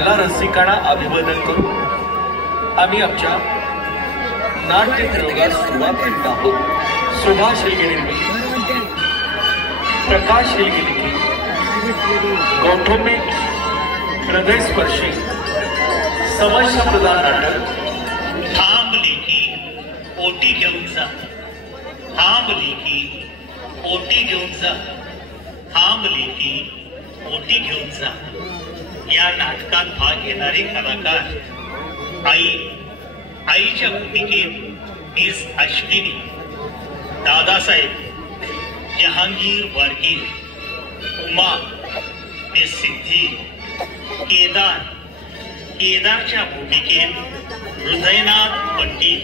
कला रसिकांना अभिवादन करू आम्ही आमच्या नाट्य प्रयोगास सुरुवात करीत आहोत। सुभाष शिलगिरी, प्रकाश शिलगिरी कौटुंबिक हृदयस्पर्शी समस्या प्रधान नाटक थांब लेखी ओटी घेऊन जा, थांब लेखी ओटी घेऊन जा, थांब लेखी ओटी घेऊन जा। या नाटकात भाग घेणारे कलाकार आईच्या भूमिकेत मिस अश्विनी, दादासाहेब जहांगीर वारगीर, उमा मिस सिद्धी, केदारच्या भूमिकेत हृदयनाथ पंडित,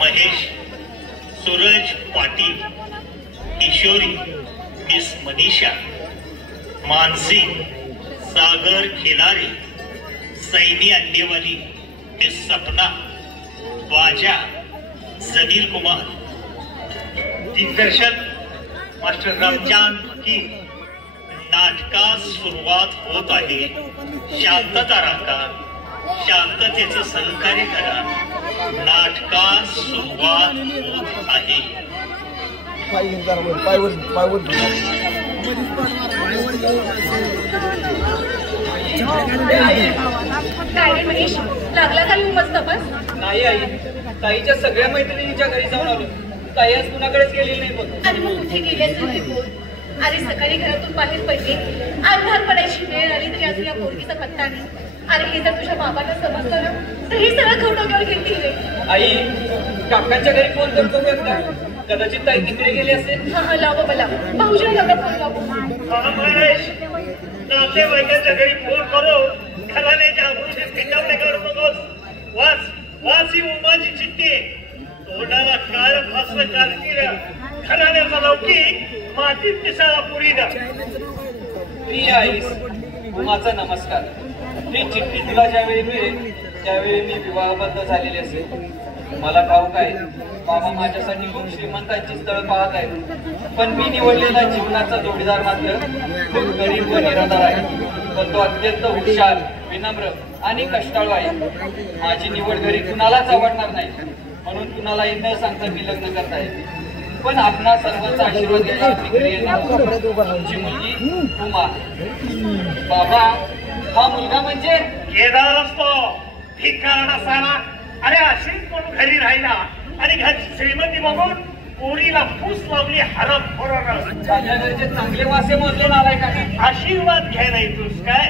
महेश सूरज पाटील, किशोरी मिस मनीषा, मानसी सागर खिलारी, सैनी अंडेवाली मिस सपना, वाजा जमील कुमार, दिग्दर्शक मास्टर रमजान फकीर। नाटकास सुरुवात होत आहे। शांतता राखा, शांततेचं सहकार्य करा। नाटकास सुरुवात होत आहे। महेश, लागला का मस्त बस? नाही आई, ताईच्या सगळ्या मैत्रिणींच्या घरी जाऊन आलो। ताई आज कुणाकडेच गेलेली नाही बघ। अरे मग कुठे गेलेस नाही बोल? अरे सकाळी घरातून बाहेर पडले, अंधार पडायची वेळ आली तरी अजून या पोरगीचा पत्ता नाही। अरे हे जर तुझ्या बाबांना समजलं ना तर हे सगळं खवडोक्यावर घेतील रे। आई, काकांच्या घरी फोन करतो का? कदाचित ताई तिकडे गेली असेल। हा लाव मला भाऊजी नका फोन लावू। नातेवाईकांच्या घरी फोन करो, घराण्याच्या आबरूचे पिटावणे करू नकोस। वासी उमाची चिठ्ठी, तोंडाला काळ फासलं कारकीर, घराण्याचा लौकी मातीत मिसळा पुरी द्या। प्रिय आईस, उमाचा नमस्कार। ही चिठ्ठी तुला ज्यावेळी मिळेल त्यावेळी मी विवाहबद्ध झालेले असेल। मला ठाऊक आहे बाबा माझ्यासाठी खूप श्रीमंतांची स्थळ पाहत आहेत, पण मी निवडलेला जीवनाचा जोडीदार मात्र खूप गरीब व निराधार आहे। पण तो अत्यंत हुशार, विनम्र आणि कष्टाळू आहे। माझी निवड घरी कुणालाच आवडणार नाही, म्हणून कुणालाही न सांगता मी लग्न करत आहे। पण आपणा सर्वांचा आशीर्वाद घ्यायला तुमची मुलगी उमा। बाबा, हा मुलगा म्हणजे केदार असतो, ठिकाण असाना। अरे अशीच म्हणून घरी राहिला आणि घरची श्रीमंती बघून पोरीला फूस लावली हरम फोरं। माझ्या घरचे चांगले वासे मोजून आलाय का? आशीर्वाद घ्यायला येतोस काय?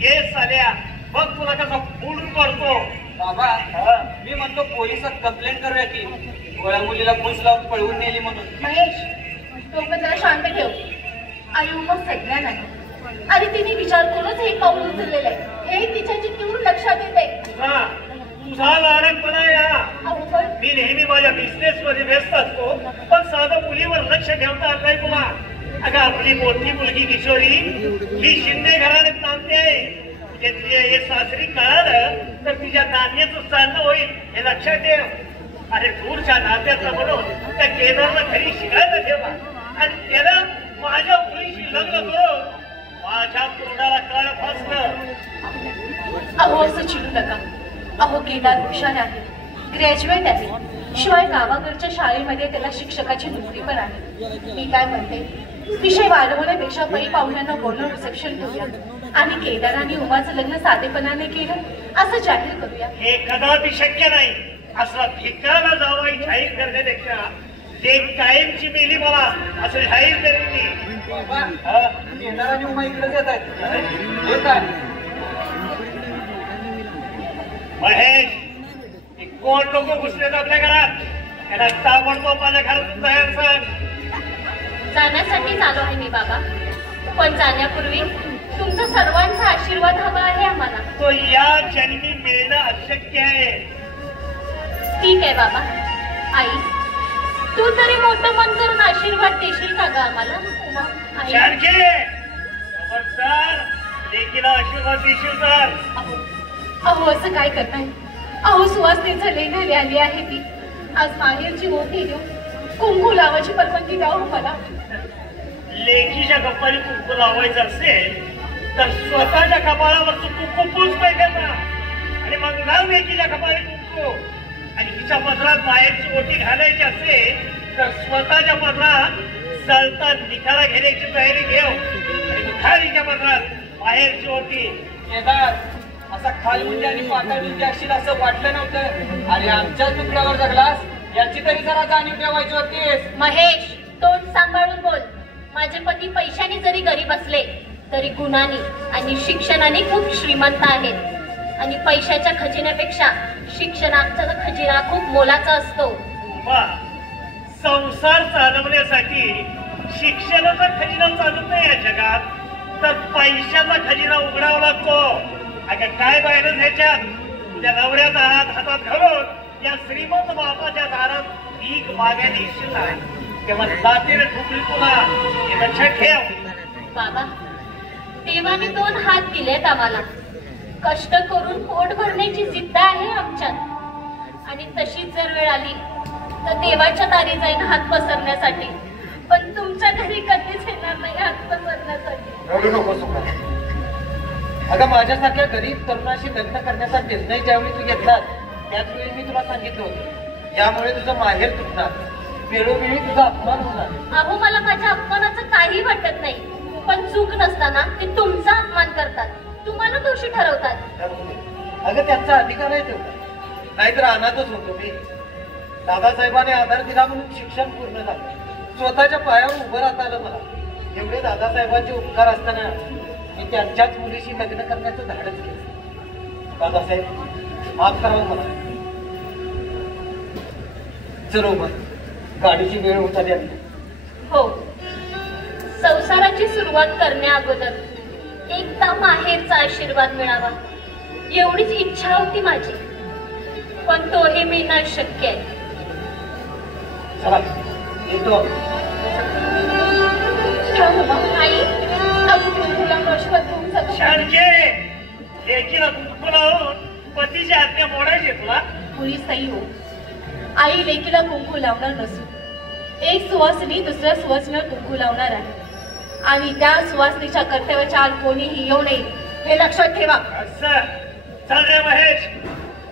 ये साल्या, बघ तुला कसा फोडून करतो। बाबा, मी म्हणतो पोलिसात कंप्लेंट करूया की गोळ्या मुलीला फूस लावून पळवून नेली म्हणून। महेश, डोकं जरा शांत ठेव। आई मग सगळ्या नाही। अरे तिने विचार करूनच हे पाऊल उचललेलं आहे, हे तिच्या चिठ्ठीवरून लक्षात येते। तुझा लाडकपणा या। मी नेहमी माझ्या बिझनेस मध्ये व्यस्त असतो, पण साधं मुलीवर लक्ष ठेवता आलं नाही तुला। अगं आपली मोठी मुलगी किशोरी ही शिंदे घराण्यात नांदते आहे। म्हणजे तुझ्या हे सासरी कळालं तर तुझ्या नांदण्याचं चालणं होईल हे लक्षात ठेव। अरे दूरच्या नात्याचा म्हणून त्या केदारला घरी शिकायला ठेवा आणि त्याला माझ्या मुलीशी लग्न करून माझ्या तोंडाला काळ फासलं। अहो असं चिडू नका। अहो केदार हुशार आहे, ग्रॅज्युएट आहे, शिवाय गावाकडच्या शाळेमध्ये त्याला शिक्षकाची नोकरी पण आहे। मी काय म्हणते, विषय वाढवण्यापेक्षा पै पाहुण्यांना बोलून रिसेप्शन ठेवूया आणि केदार आणि उमाचं लग्न साधेपणाने केलं असं जाहीर करूया। हे कदापि शक्य नाही। असला ठिकाणा जावाई जाहीर करण्यापेक्षा ते कायमची मेली मला असं जाहीर करेन मी। बाबा, केदार आणि उमा इकडेच येत आहेत। महेश, कोण लोक घुसलेत आपल्या घरात? त्याला ताबडतोब माझ्या घरातून बाहेर सांग। जाण्यासाठी चालू आहे मी बाबा, पण जाण्यापूर्वी तुमचा सर्वांचा आशीर्वाद हवा आहे आम्हाला। तो या जन्मी मिळणं अशक्य आहे। ठीक आहे बाबा। आई, तू तरी मोठं मन करून आशीर्वाद देशील का ग आम्हाला? खबरदार, लेकीला आशीर्वाद देशील तर। अहो असं काय करताय? अहो सुवासनेचं लेण्याने आली आहे ती। आज माहेरची मोठी देऊ कुंकू लावायची परवानगी द्यावं मला। लेकीच्या गप्पाने कुंकू लावायचं असेल तर स्वतःच्या कपाळावर कुंकू पुसतोय त्याचा आणि मग नाव एकीच्या कपाळी कुंकू आणि हिच्या पदरात बाहेरची ओटी घालायची असेल तर स्वतःच्या पदरात चालता निखारा घेण्याची तयारी घेऊ आणि निखारीच्या पदरात बाहेरची ओटी. केदार, असा खालमुंडी आणि पाताळमुंडी असशील असं वाटलं नव्हतं. अरे आमच्याच तुकड्यावर जगलास याची तरी जरा जाणीव ठेवायची होतीस. महेश, तोंड सांभाळून बोल. माझे पती पैशाने जरी गरीब असले तरी गुणाने आणि शिक्षणाने खूप श्रीमंत आहेत आणि पैशाच्या खजिन्यापेक्षा शिक्षणाचा खजिना खूप मोलाचा असतो. संसार चालवण्यासाठी शिक्षणाचा खजिना चालत नाही या जगात, तर पैशाचा खजिना उघडावा लागतो. अगं काय बाहेरच ह्याच्यात तुझ्या नवऱ्याचा हातात घालून या श्रीमंत बापाच्या दारात भीक मागायला इच्छित आहे तेव्हा जातीने ठुकली तुला हे लक्षात ठेव. बाबा, देवाने 2 हात दिलेत आम्हाला. कष्ट करून पोट भरण्याची जिद्द आहे आमच्यात आणि तशीच जर वेळ आली तर देवाच्या दारी जाईन हात पसरण्यासाठी, पण तुमच्या घरी कधीच येणार नाही हात पसरण्यासाठी. रडू नको सुखा. अगं माझ्यासारख्या गरीब तरुणाशी लग्न करण्याचा निर्णय ज्यावेळी तू घेतलास त्याच वेळी मी तुला सांगितलं होतं यामुळे तुझं माहेर तुटणार, वेळोवेळी तुझा अपमान होणार. अहो, मला माझ्या अपमानाचं काही वाटत नाही, पण चूक नसताना ते तुमचा अपमान करतात, तुम्हाला दोषी ठरवतात. अगं त्यांचा अधिकार आहे तेवढा, नाहीतर अनाथच होतो मी. दादासाहेबांनी आधार दिला म्हणून शिक्षण पूर्ण झालं, स्वतःच्या पायावर उभं राहता आलं मला. एवढे दादासाहेबांचे उपकार असताना मी त्यांच्याच मुलीशी लग्न करण्याचं धाडस केलं. दादासाहेब माफ करावं मला. चलो मग, गाडीची वेळ होता द्या. हो, संसाराची सुरुवात करण्या अगोदर एकदा माहेरचा आशीर्वाद मिळावा एवढीच इच्छा होती माझी, पण तोही मिळणं शक्य आहे. चला येतो. आई, लेकीला कुंकू लावून पतीच्या आज्ञा मोडायची तुला. मुली सई हो, आई लेकीला कुंकू लावणार नसून एक सुवासिनी दुसऱ्या सुवासिनीला कुंकू लावणार आहे आणि त्या सुवासिनीच्या कर्तव्याच्या आड कोणीही येऊ नये हे लक्षात ठेवा. असं चल रे महेश,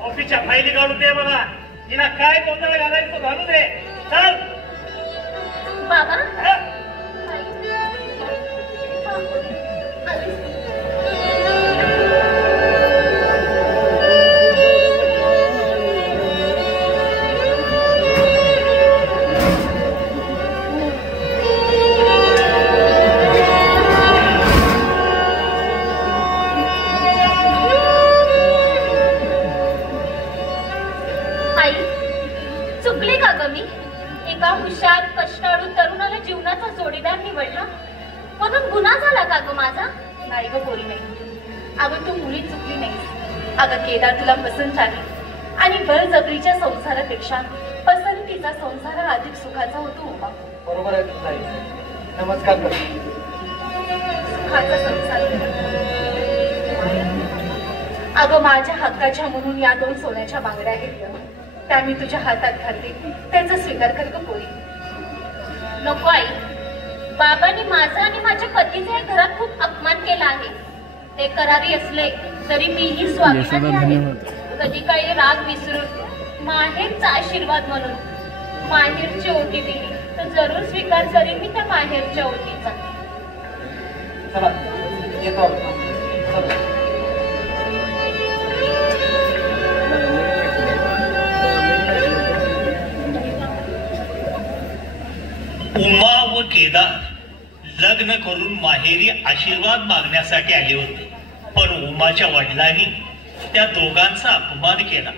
ऑफिसच्या फायली काढून दे मला. तिला काय गोंधळ घालायचं घालू दे. चल बाबा. चुकले का ग मी? एका हुशार कष्टाळू तरुणाला जीवनाचा जोडीदार निवडला म्हणून गुन्हा झाला का ग माझा? नाही ग पोरी, नाही. अगं तू मुली चुकली नाही. अगं केदार तुला पसंत आली आणि बळजबरीच्या संसारापेक्षा पसंतीचा संसार अधिक सुखाचा होतो. उमा बरोबर आहे. नमस्कार कर. सुखाचा संसार. अगं माझ्या हक्काच्या म्हणून या 2 सोन्याच्या बांगड्या घेतल्या, त्या मी तुझ्या हातात घालते, त्याचा स्वीकार कर ग पोरी. नको आई, बाबांनी माझा आणि माझ्या पतीचा या घरात खूप अपमान केला आहे. ते करारी असले तरी मीही स्वाभिमानी आहे. कधी काही राग विसरून माहेरचा आशीर्वाद म्हणून माहेरची ओटी दिली तर जरूर स्वीकार करेन मी त्या माहेरच्या ओटीचा. चला येतो. उमा व केदार लग्न करून माहेरी आशीर्वाद मागण्यासाठी आले होते, पण उमाच्या वडिलांनी त्या दोघांचा अपमान केला.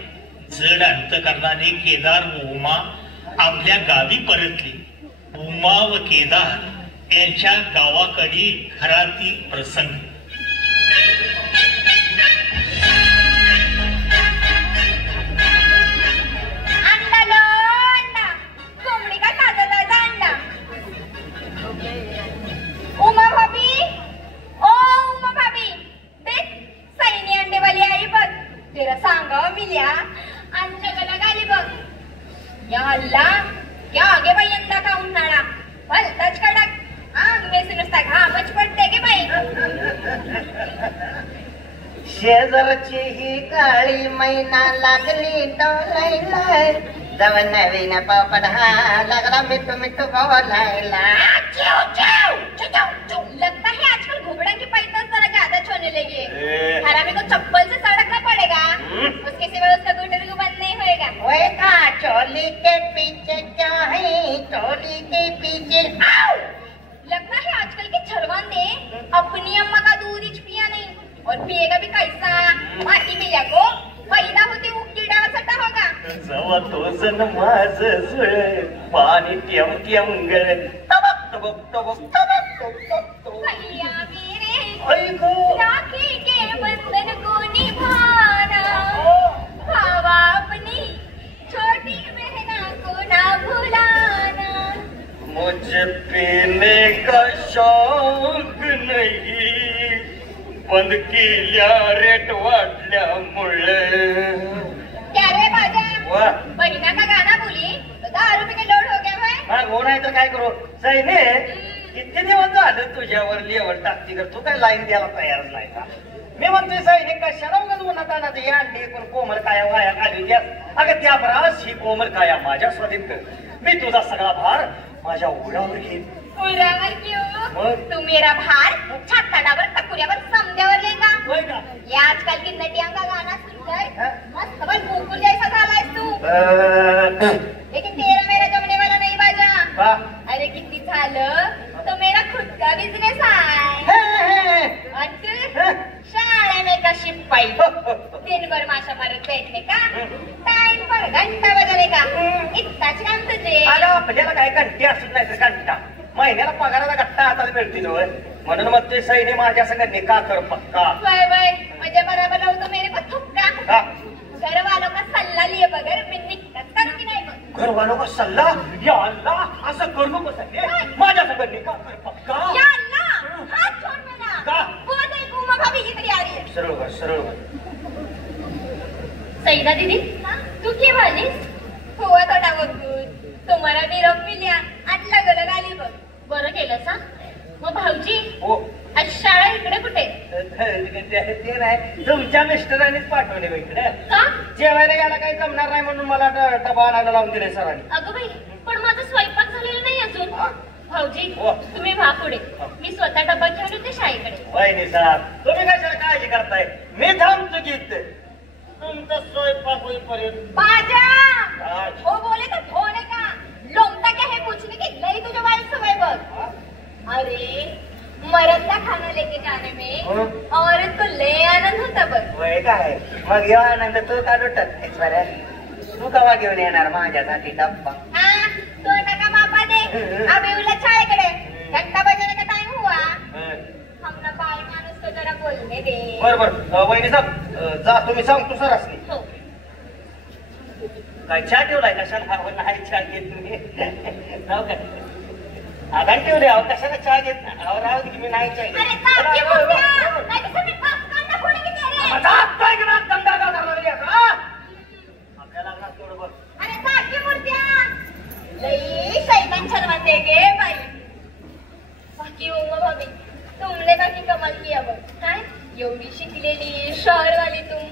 जड अंतकरणाने केदार व उमा आपल्या गावी परतली. उमा व केदार यांच्या गावाकडे घरातील प्रसंग. उमा भाभी, ओ उमा भाभी, देख सैनी अंडे वाली आई बघ. तेरा सांगावं मिल्या आजच्या गला गाली बघ. या हल्ला या आगे बाई यंदा का उन्हाळा भलताच कडक. आग तुम्ही नुसता घामच पडते की बाई. शेजारची ही काळी मैना लागली डोलायला जव नवीन पोपट हा लागला मिठू मिठू बोलायला. लगता है आजकल घुबड़ा की पैंतन जरा ज्यादा छोड़ने लगी है. हरामी को चप्पल से सड़कना पड़ेगा. उसके सिवा उसका गुटरू बंद नहीं होएगा. ओए का चोली के पीछे क्या है चोली के पीछे. लगता है आजकल के छलवांदे अपनी अम्मा का दूध ही पिया नहीं और पिएगा भी कैसा. माटी में जाको पैदा होते वो कीड़ा सट्टा होगा. जवा तोसन माझ सुळ पाणी टेम टेम गळ तबक तबक तबक तबक तबक. भैया मेरे राखी के बंधन को निभाना. भावा अपनी छोटी बहना को ना भुलाना. मुझे पीने का शौक नहीं बंद केल्या रेट वाढल्यामुळे. क्या रे बाजा वाह. बहिना का गाना बोली तो 10 रुपये के लोड हो गया भाई. हा हो नाही तर काय करू सैने किती दिवस झालं तुझ्यावर लेवल टाकती कर तू काय लाईन द्यायला तयारच नाही का. मी म्हणतोय सैने कशाला उगाच उन्हात आणत ही अंडी कोण कोमल काया वाया घालू द्या. अगं त्या बराच ही कोमल काया माझ्या स्वाधीन कर. मी तुझा सगळा भार माझ्या उघड्यावर घेईन. उरावर क्यों मग? तू मेरा भार छाताडावर टकुऱ्यावर समद्यावर लेगा. होय का. ये आजकल की नटियां का गाना सुनकर मस्त बन गोकुल जैसा झालायस तू. लेकिन तेरा मेरा जमने वाला नहीं बाजा. वाह. अरे किती झालं तो मेरा खुद का बिझनेस आहे. आणि तू शाळे में का शिपाई. दिनभर माशा मारत बैठने का टाइम पर घंटा बजाने का इतकाच काम तुझे. अगं आपल्याला काय घंटी असत नाही तर घंटा महिन्याला पगाराला गट्टा हातात मिळतील होय. म्हणून मग ते सैने माझ्या संग निकाह कर पक्का. वय वय म्हणजे बराबर राहू तो मेरे को थुक्का. हा. घर वालों का सल्ला लिए बगैर मैं निकट करूंगी नाही मग. घर वालों का सल्ला या अल्लाह असं करू नको सैने माझ्या संग निकाह कर पक्का. या अल्लाह हाथ छोड़ मेरा. का? वो देखो उमा भाभी कितनी आ रही है. सरळ कर सरळ कर. सईदा दीदी तू के वालीस हुआ थोडा वगून तुम्हाला निरोप मिल्या आणि लगलग आली बघ. बरं केलं सा. मग भाऊजी हो आज शाळा इकडे कुठे. ते नाही तुमच्या मिस्टरांनीच पाठवले इकडे. का जेवायला यायला काही जमणार नाही म्हणून मला डबा आणायला लावून दिले सरांनी. अगं बाई पण माझा स्वयंपाक झालेला नाही अजून. भाऊजी हो. तुम्ही व्हा पुढे मी स्वतः डबा घेऊन येते शाळेकडे. वहिनी साहेब तुम्ही कशाला काळजी करताय मी थांबतो गीत तुमचा स्वयंपाक होईपर्यंत. बाजा काय? वो बोले तो धोने का लोमता क्या है पूछने की लई तुझे वाली समय बघ. अरे मर्द का खाना लेके जाने में औरत को ले आनंद होता बघ. वय काय मग येऊ आनंद तू का लुटत बरं. तू कवा घेऊन येणार माझ्यासाठी डब्बा. हाँ तो टका मापा दे. अभी उलट शाळेकडे घंटा बजाने का टाइम हुआ. हमना बाई माणूस को जरा बोलने दे. बरोबर वहिनी साहेब जा तुम्ही सांगतो सर असली हो काय चहा ठेवलाय कशाला नाही चहा घेत तुम्ही राहू काय आधार ठेवले अहो कशाला चहा घेत अहो राहू की मी नाही चहा अरे साहब की मुर्तिया नाही तर मी पाप कांदा फोडेंगे तेरे. आपल्याला लागणार तेवढं बघ. अरे साहब की मुर्तिया लई शैतान शर्माते गे बाई. बाकी उम्मा भाभी तुमने बाकी कमाल किया बघ. काय एवढी शिकलेली शहरवाली तुम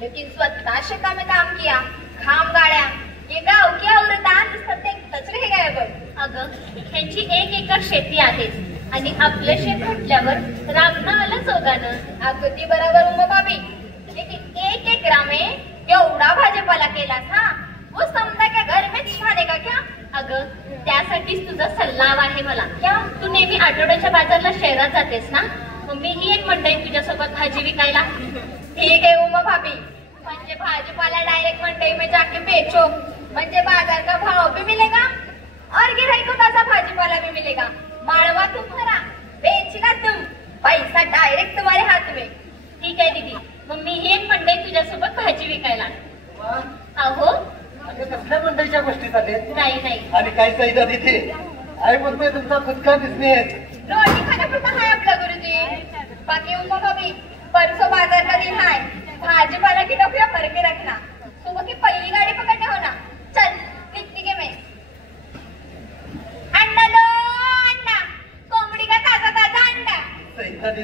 लेकिन स्वतः शेता में काम किया. खाम गाड्या ये गाव की औरतान नुसतं एकटंच रह गया बघ. अगं ह्यांची 1 एकर शेती आहे आणि आपलं शेत म्हटल्यावर राबणं आलं चौघानं. अगदी बरोबर उमा भाभी लेकिन 1 एकरा में एवढा भाजीपाला केलास हा वो समजा क्या घर में खाने का क्या. अगं त्यासाठीच तुझा सल्ला हवा आहे मला. क्या तू नेहमी आठवड्याच्या बाजारला शहरात जातेस ना मग मीही एक म्हणते तुझ्यासोबत भाजी विकायला. ठीक आहे उमा भाभी म्हणजे भाजीपाला डायरेक्ट मंडई में जाके बेचो म्हणजे बाजार का भाव भी मिलेगा और गिराई को ताजा भाजीपाला भी मिलेगा. माळवा तुम भरा बेचना तुम पैसा डायरेक्ट तुम्हारे हाथ में. ठीक आहे दीदी मग मीही एक मंडई तुझ्यासोबत भाजी विकायला. अहो कसल्या मंडळीच्या गोष्टी चालल्या नाही नाही आणि काय सैदा तिथे आई बोलतोय तुमचा खुदका बिझनेस. रोटी खाना पड़ता है आपका गुरुजी. बाकी उमा भाभी परसों बाजार का दिन है भाजीपाला की टोकरियां भर के रखना. सुबह की पहली गाड़ी पकड़ने हो ना. चल निकती के मैं अंडा लो अंडा कोंबडी का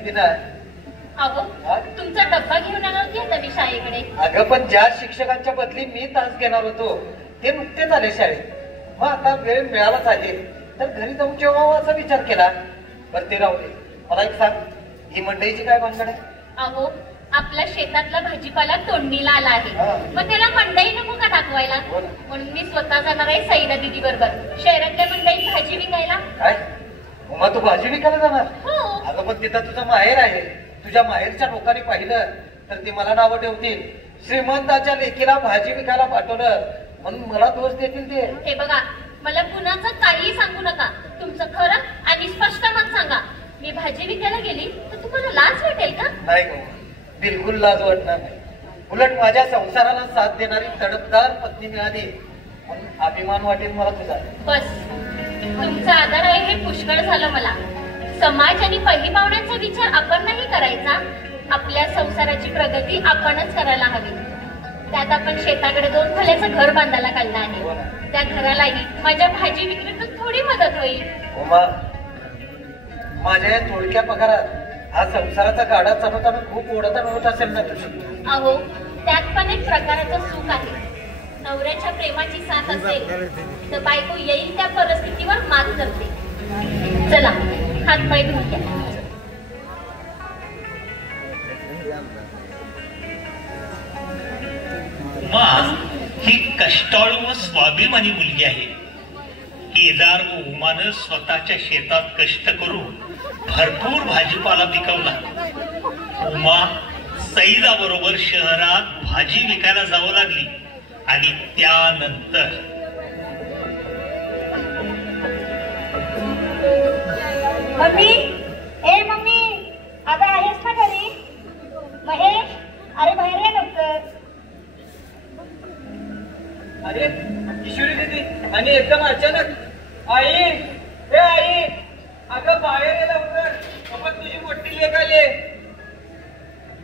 होती ना. अहो तुमचा डब्बा घेऊन आला होती आता मी शाळेकडे. अगं पण ज्या शिक्षकांच्या बदली मी तास घेणार होतो ते नुकतेच आले शाळेत. मग आता वेळ मिळालाच आहे तर घरी जाऊन जेव्हा असा विचार केला. बरं ते राहू दे, मला एक सांग, ही मंडईची काय भानगड आहे? अहो आपल्या शेतातला भाजीपाला तोडणीला आला आहे, मग त्याला मंडई नको का दाखवायला? म्हणून मी स्वतः जाणार आहे सईदा दिदी बरोबर शहरातल्या मंडईत भाजी विकायला. काय मग तू भाजी विकायला जाणार? हो. अगं पण तिथं तुझं माहेर आहे. तुझ्या माहेरच्या लोकांनी पाहिलं तर ते मला नावं ठेवतील. श्रीमंताच्या लेकीला भाजी विकायला पाठवलं म्हणून मला दोष देतील ते. हे बघा, मला कुणाचं काही सांगू नका. तुमचं खरं आणि स्पष्ट मत सांगा. मी भाजी विकायला गेली तर तुम्हाला लाज वाटेल का? नाही गो, बिलकुल लाज वाटणार नाही. उलट माझ्या संसाराला साथ देणारी तडफदार पत्नी मिळाली म्हणून अभिमान वाटेल मला तुझा. बस तुमचा आदर आहे हे पुष्कळ झालं मला. समाज आणि पहिली पाहुण्यांचा विचार आपण नाही करायचा. आपल्या संसाराची प्रगती आपणच करायला हवी. त्यात आपण शेताकडे 2 खोल्याचं घर बांधायला काढलं आहे. त्या घरालाही माझ्या भाजी विक्रीतून थोडी मदत होईल. उमा, माझ्या या थोडक्या पगारात हा संसाराचा गाडा चालवताना खूप ओढताना होत असेल ना तुझी? अहो त्यात पण एक प्रकारचं सुख आहे. नवऱ्याच्या प्रेमाची साथ असेल तर बायको येईल त्या परिस्थितीवर मात करते. चला हात पाय धुवून घ्या. उमा ही कष्टाळू व स्वाभिमानी मुलगी आहे. केदार व उमानं स्वतःच्या शेतात कष्ट करून भरपूर भाजीपाला पिकवला. उमा सईदा बरोबर शहरात भाजी विकायला जावं लागली आणि त्यानंतर मम्मी, ए मम्मी, आता आहेस ना घरी? महेश, अरे बाहेर ये लवकर. अरे किशोरी दीदी, आणि एकदम अचानक आई, हे आई, अगं बाहेर ये लवकर, बाबा तुझी मोठी लेक आली.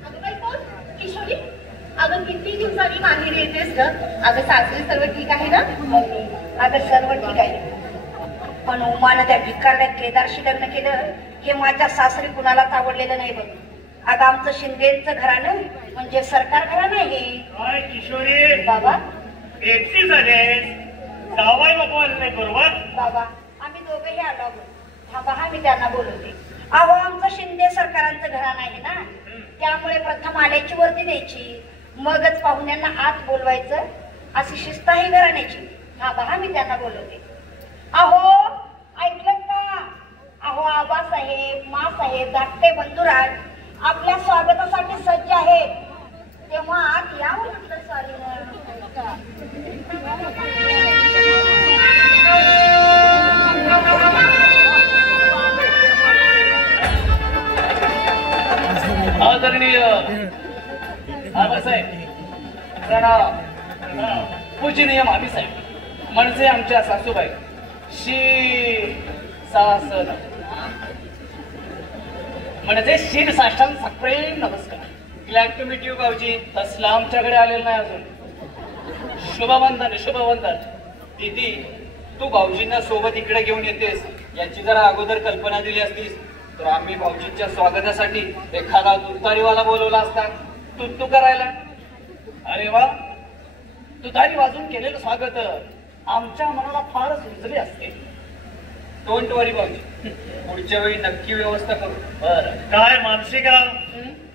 अगं बाई कोण? किशोरी, अगं किती दिवसांनी माहेरी येतेस ग? अगं सासरी सर्व ठीक आहे ना? अगं सर्व ठीक आहे, पण उमानं त्या भिकारड्या केदारशी लग्न केलं हे माझ्या सासरी कुणालाच आवडलेलं नाही बघ. अगं आमचं शिंदेचं घराणं म्हणजे सरकार घराणं आहे. काय किशोरी बाबा, एकटी झालेस? जावाई बापू आले नाही बरोबर? बाबा आम्ही दोघेही आलो आहोत. थांबा हा मी त्यांना बोलवते. अहो आमचं शिंदे सरकारांचं घराणं आहे ना, त्यामुळे प्रथम आल्याची वर्दी द्यायची, मगच पाहुण्यांना आत बोलवायचं, अशी शिस्त आहे घराण्याची. थांबा हा मी त्यांना बोलवते. अहो ऐकलं का? अहो आबासाहेब, मासाहेब, धाकटे बंधुराज आपल्या स्वागतासाठी सज्ज आहेत. तेव्हा आत यावं म्हटलं स्वारीनं. आदरणीय आबासाहेब, प्रणाम. पूजनीय मामीसाहेब म्हणजे आमच्या सासूबाई शीर्षासन म्हणजे शीर्षासन सप्रेम नमस्कार. ग्लॅड टू मीट यू भाऊजी. तसला आमच्याकडे आलेलं नाही अजून. शुभवंदन शुभवंदन. दीदी, तू भाऊजींना सोबत इकडे घेऊन येतेस याची जरा अगोदर कल्पना दिली असतीस तर आम्ही भाऊजींच्या स्वागतासाठी एखादा तुतारीवाला बोलवला असता. तू करायला. अरे वा, तुतारी वाजून केलेलं स्वागत आमच्या मनाला फारच रुजले असते. डोंट वरी भाऊजी, पुढच्या वेळी नक्की व्यवस्था करू. बरं, काय मानसिकराव,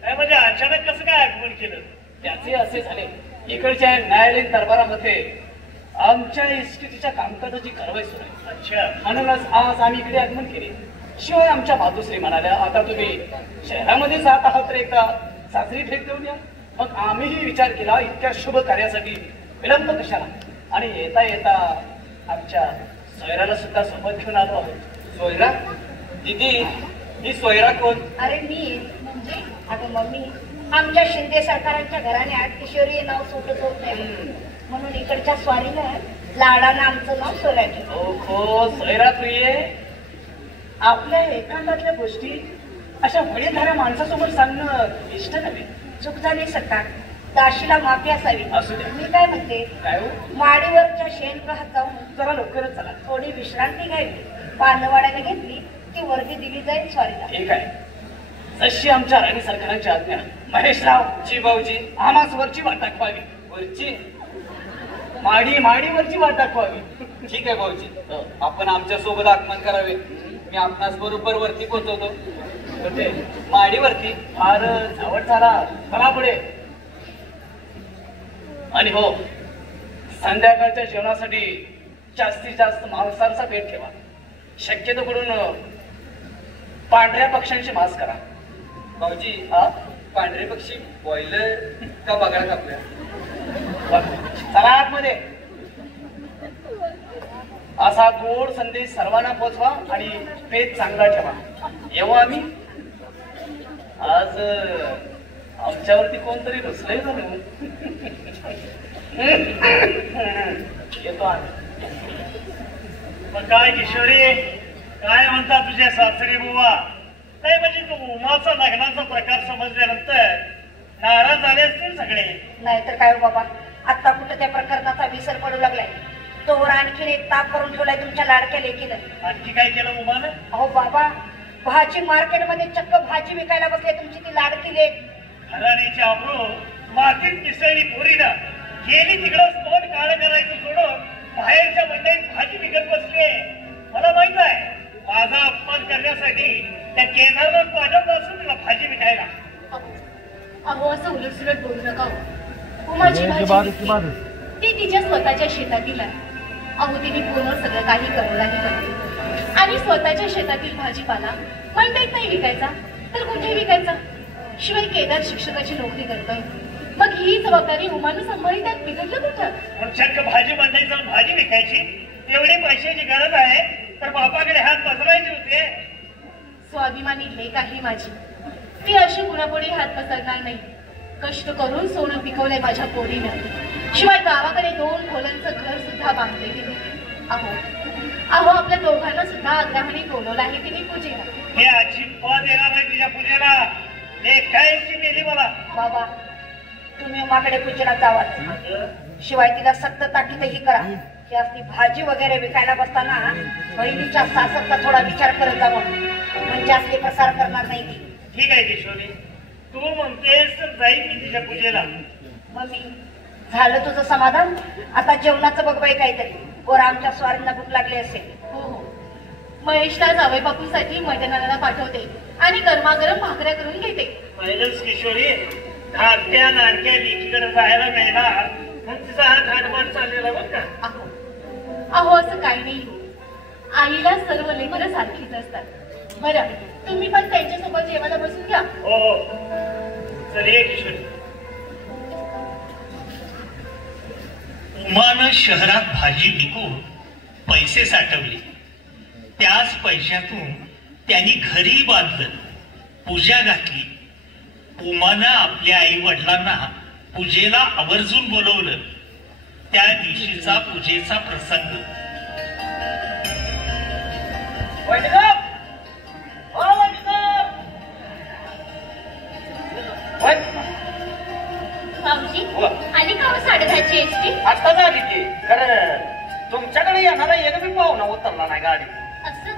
काय म्हणजे अचानक कसं काय आगमन केलं? त्याचे असे झाले, इकडच्या न्यायालयीन दरबारामध्ये आमच्या इस्टेटीच्या कामकाजाची कारवाई सुरू आहे. अच्छा, म्हणूनच आज आम्ही इकडे आगमन केले. शिवाय आमच्या मातोश्री म्हणाल्या, आता तुम्ही शहरामध्ये जात आहात तर एका सासरी भेट देऊन या. मग आम्हीही विचार केला, इतक्या शुभ कार्यासाठी विलंब कशाला, आणि येता येता आमच्या सोयराला सुद्धा सोबत घेऊन आलो आहोत. सोयरा? दीदी, ही सोयरा कोण? अरे मी म्हणजे अगं मम्मी, आमच्या शिंदे सरकारांच्या घराण्यात किशोरी हे नाव सोडत होत नाही, म्हणून इकडच्या स्वारीनं लाडानं आमचं नाव सोडायचं. हो सोयरा प्रिये, आपल्या एकांतातल्या गोष्टी अशा वडीलधाऱ्या माणसासमोर सांगणं इष्ट नव्हे. चूक झाली सरकार, दाशीला माफी असावी. असू द्या. मी काय म्हणते, काय हो? माडीवरच्या शेणगृहात जाऊन जरा लवकरच चला. थोडी विश्रांती घ्यावी. पानवाड्याने घेतली की वर्दी दिली जाईल स्वारीला. ठीक आहे, जशी आमच्या राणी सरकारांची आज्ञा महेशराव जी भाऊजी. आम्हास वरची वाट दाखवावी. वरची. माडी वरची वाट दाखवावी. ठीक आहे भाऊजी, आपण आमच्या सोबत आगमन करावे. मी आपणास बरोबर वरती पोहोचवतो. होते माडीवरती. फार झावट झाला चला पुढे. आणि हो, संध्याकाळच्या जेवणासाठी जास्तीत जास्त मांसाचा बेत ठेवा. शक्यतो करून पांढऱ्या पक्ष्यांची मांस करा. भाऊजी, हा पांढरे पक्षी बॉयलर का बघा कापल्या? चला आतमध्ये. असा गोड संदेश सर्वांना पोचवा आणि पेट चांगला ठेवा. येऊ आम्ही. आज आमच्यावरती कोणतरी रुसलंय म्हणून येतो आम्ही. मग काय किशोरी, काय म्हणता तुझे सासरे बुवा? नाही म्हणजे तू उमाचा लग्नाचा प्रकार समजल्यानंतर नाराज झाले असतील सगळे. नाहीतर काय हो बाबा, आता कुठं त्या प्रकरणाचा विसर पडू लागलाय. तोवर आणखीन एक ताप करून ठेवलाय तुमच्या लाडक्या लेकीनं. आणखी काय केलं उमानं? अहो बाबा, भाजी मार्केटमध्ये चक्क भाजी विकायला बसले तुमची ती लाडकी लेक. घराण्याची आबरू मातीत मिसळली पोरीनं गेली तिकडं तोंड काळं करायचं सोडून बाहेरच्या मंडईत भाजी विकत बसले. मला माहित आहे, माझा अपमान करण्यासाठी त्या केदारनाथ पाठवलं असं तुला भाजी विकायला. अहो असं उलटसुलट बोलू नका हो. माझी भाजी ती तिच्या स्वतःच्या शेतातील आहे. अहो तिने पूर्ण सगळं काही करोडाही करते आणि स्वतःच्या शेतातील भाजीपाला मंडईत नाही विकायचा तर कुठे विकायचा. शिवाय केदार शिक्षकाची नोकरी करतोय, मग ही जबाबदारी उमानं सांभाळी त्यात बिघडलं कुठं? पण चक्क भाजी मंडईत जाऊन भाजी विकायची एवढी पैशाची गरज आहे तर बापाकडे हात पसरायचे होते. स्वाभिमानी लेक आहे माझी, ती अशी कुणापुढे हात पसरणार नाही. कष्ट करून सोनं पिकवलंय माझ्या पोरीनं. शिवाय गावाकडे 2 खोल्यांचं घर सुद्धा बांधले तिने. अहो आपल्या दोघांना सुद्धा आग्रहाने बोलवलं आहे तिने पूजेला. हे अजिबात येणार नाही तुझ्या पूजेला. लेखायची मेली मला. बाबा, तुम्ही उमाकडे पूजेला जावा. शिवाय तिला सक्त ताकीदही करा की असली भाजी वगैरे विकायला बसताना बहिणीच्या सासरचा थोडा विचार करत जावा, म्हणजे असले प्रसार करणार नाही ती. ठीक आहे किशोरी, तू म्हणतेस तर जाईल मी तिच्या पूजेला. मम्मी, झालं तुझं समाधान? आता जेवणाचं बघ बाई काहीतरी. वर आमच्या स्वारींना भूक लागली असेल. हो हो, महेशला जावई बापूसाठी मैदानाला पाठवते आणि गरमागरम भाकऱ्या करून घेते. पाहिलंच किशोरी, धाकट्या नाडक्या लेकीकडे जायला मिळणार मग तिचा हा थाटमाट चाललेला बघ का. अहो असं काही नाही. आईला सर्व लेकरं सारखीच असतात. बरं, तुम्ही पण त्यांच्यासोबत जेवायला बसून घ्या. हो हो, चल ये किशोरी. उमानं शहरात भाजी विकून पैसे साठवले. त्याच पैशातून त्यांनी घरी बांधलं, पूजा घातली. उमानं आपल्या आई वडिलांना पूजेला आवर्जून बोलवलं. त्या दिवशीचा पूजेचा प्रसंग. भाऊजी, आली का 10:30ची एसटी? आता झाली की. खरं तुमच्याकडे येणारा एक बी पाहुणा उतरला नाही गाडी. असं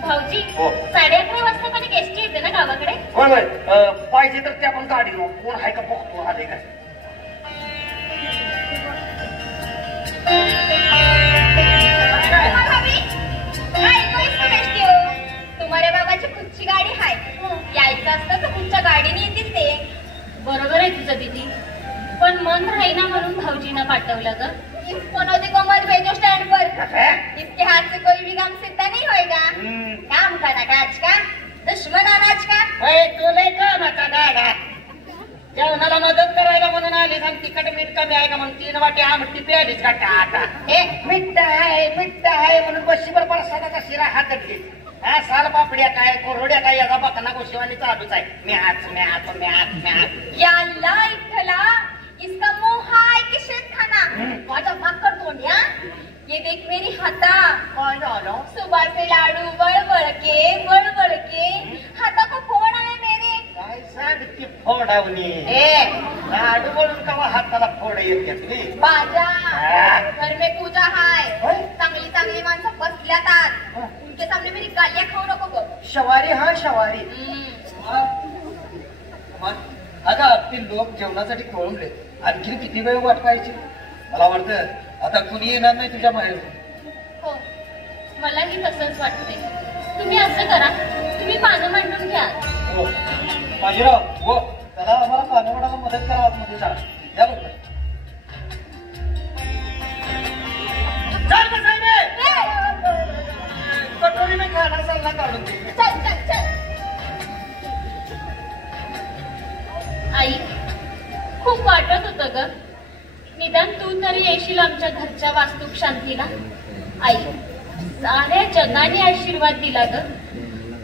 भाऊजी, हो. 11:30 वाजता पण एक एसटी येते ना गावाकडे? होय होय, पाहिजे तर त्या पण गाडी कोण आहे का बघतो आले का. तुम्हाला बाबाची कुठची गाडी आहे? यायचं असतं तर तुमच्या गाडीने येतील ते. बरोबर आहे तुझं दीदी, पण मन राहीना म्हणून भाऊजींना पाठवलं ग. कोणते कोमल भेजो स्टँड पर. इसके हाथ से कोई भी काम सीधा नहीं होएगा. काम का नाच का, दुश्मन अनाज का. तुला कामाचा गाडा जेवणाला मदत करायला म्हणून आली आणि तिखट मीठ कमी आहे का म्हणून 3 वाटी आमटी प्यालीच का आता. हे मिठ्ठ आहे म्हणून बशीवर प्रसादाचा शिरा हातात घे. हा साल पापड्या काय कोरड्या काय याचा बकना गोशिवानी चालूच आहे. या अल्लाह इत्थला, इसका मुंह हाय की शेतखाना. माझा भाकर तोंड्या, ये देख मेरी हाता. काय झालं? सुबह से लाडू बड़बड़ के हाथा को फोड़ आहे मेरे. काय सांगते फोडावली. लाडू बोलून का हाताला फोड येत घेतली. बाजा घर में पूजा हाय. चांगली माणसं बसल्यात. उनके सामने मेरी गालियां खाऊ नको बघ. शवारी. हा शवारी. अगं आतील लोक जेवणासाठी कोळंबले. आणखी किती वेळ वाट पाहायची? मला वाटतं आता कुणी येणार नाही तुझ्या माहेर. हो, मलाही तसंच वाटते. तुम्ही असं करा, तुम्ही पानं मांडून घ्या. हो बाजीराव, हो त्याला आम्हाला पानवडाला मदत करा. आतमध्ये जा. या बघ. कटोरी मी खाना चालला काढून दे. चल चल चल. आई, खूप वाटत होतं ग, निदान तू तरी येशील आमच्या घरच्या वास्तूक शांतीला. आई, साऱ्या जगाने आशीर्वाद दिला ग,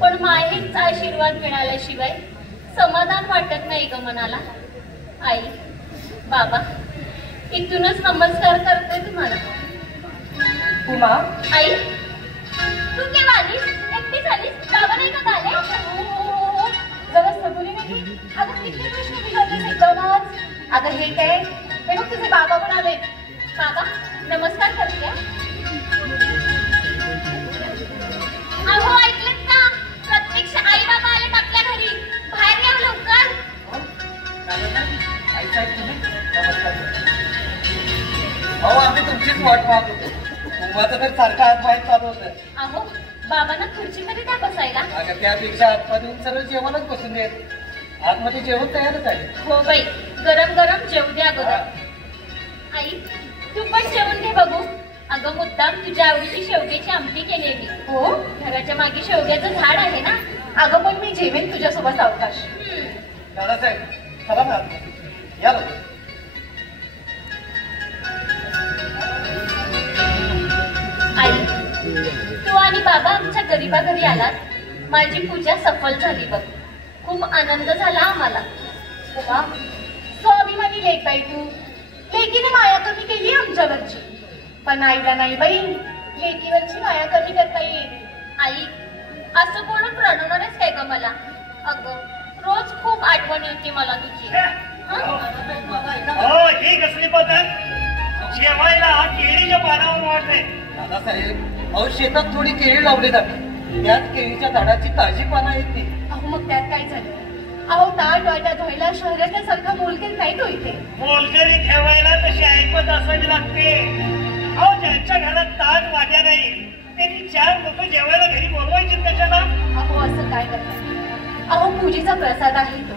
पण माहेरचा आशीर्वाद मिळाल्याशिवाय समाधान वाटत नाही ग मनाला. आई, बाबा, इथूनच नमस्कार करते तुम्हाला. उमा, आई, तू केव्हा आलीस? एकटीच आलीस? बाबा नाही का आले? जरा सबुरी नाही. अगं किती प्रश्न विचारलेस एकदमच. अगं हे काय, हे बघ तुझे बाबा पण आले. बाबा, नमस्कार करते. अहो, ऐकलत का? प्रत्यक्ष आई बाबा आलेत आपल्या घरी. बाहेर या लवकर. आई साहेब तुम्ही नमस्कार. अहो आम्ही तुमचीच वाट पाहत होतो. उमाचं तर सारखं हात बाहेर चालू होतं. अहो, बाबांना खुर्चीमध्ये त्या बसायला. अगं त्यापेक्षा आतमध्ये येऊन सरळ जेवणच बसून दे. आतमध्ये जेवण तयारच आहे. हो बाई, गरम गरम जेवू द्या अगोदर. आई, तू पण जेवण घे बघू. अगं मुद्दाम तुझ्या आवडीची शेवग्याची आमटी केली मी. हो, घराच्या मागे शेवग्याचं झाड आहे ना. अगं पण मी जेवेन तुझ्यासोबत सावकाश. दादासाहेब चला ना आतमध्ये. या लवकर. आई, तू आणि बाबा आमच्या गरीबा घरी आलात. माझी पूजा सफल झाली बघ. खूप आनंद झाला आम्हाला. उमा, स्वाभिमानी लेक बाई तू. लेकीने माया कमी केली आमच्यावरची, पण आईला नाही बाई लेकीवरची माया कमी करता येईल. आई, असं बोलून रडवणारच काय ग मला? अगं, रोज खूप आठवण येते मला तुझी. हो, ही कसली पद्धत? जेवायला केळीच्या पानावर वाढते. दादासाहेब, अहो शेतात थोडी केळी लावली जाते. त्याच केळीच्या झाडाची ताजी पानं आहेत ती. अहो मग त्यात काय झालं? अहो ताट वाटा धुवायला शहरातल्यासारखा मोलकेल नाही तो इथे. मोलकरी ठेवायला तशी ऐकत असावी लागते. अहो ज्यांच्या घरात ताट वाट्या नाही त्यांनी 4 लोक जेवायला घरी बोलवायचे कशाला? अहो असं काय करतात? अहो पूजेचा प्रसाद आहे तो,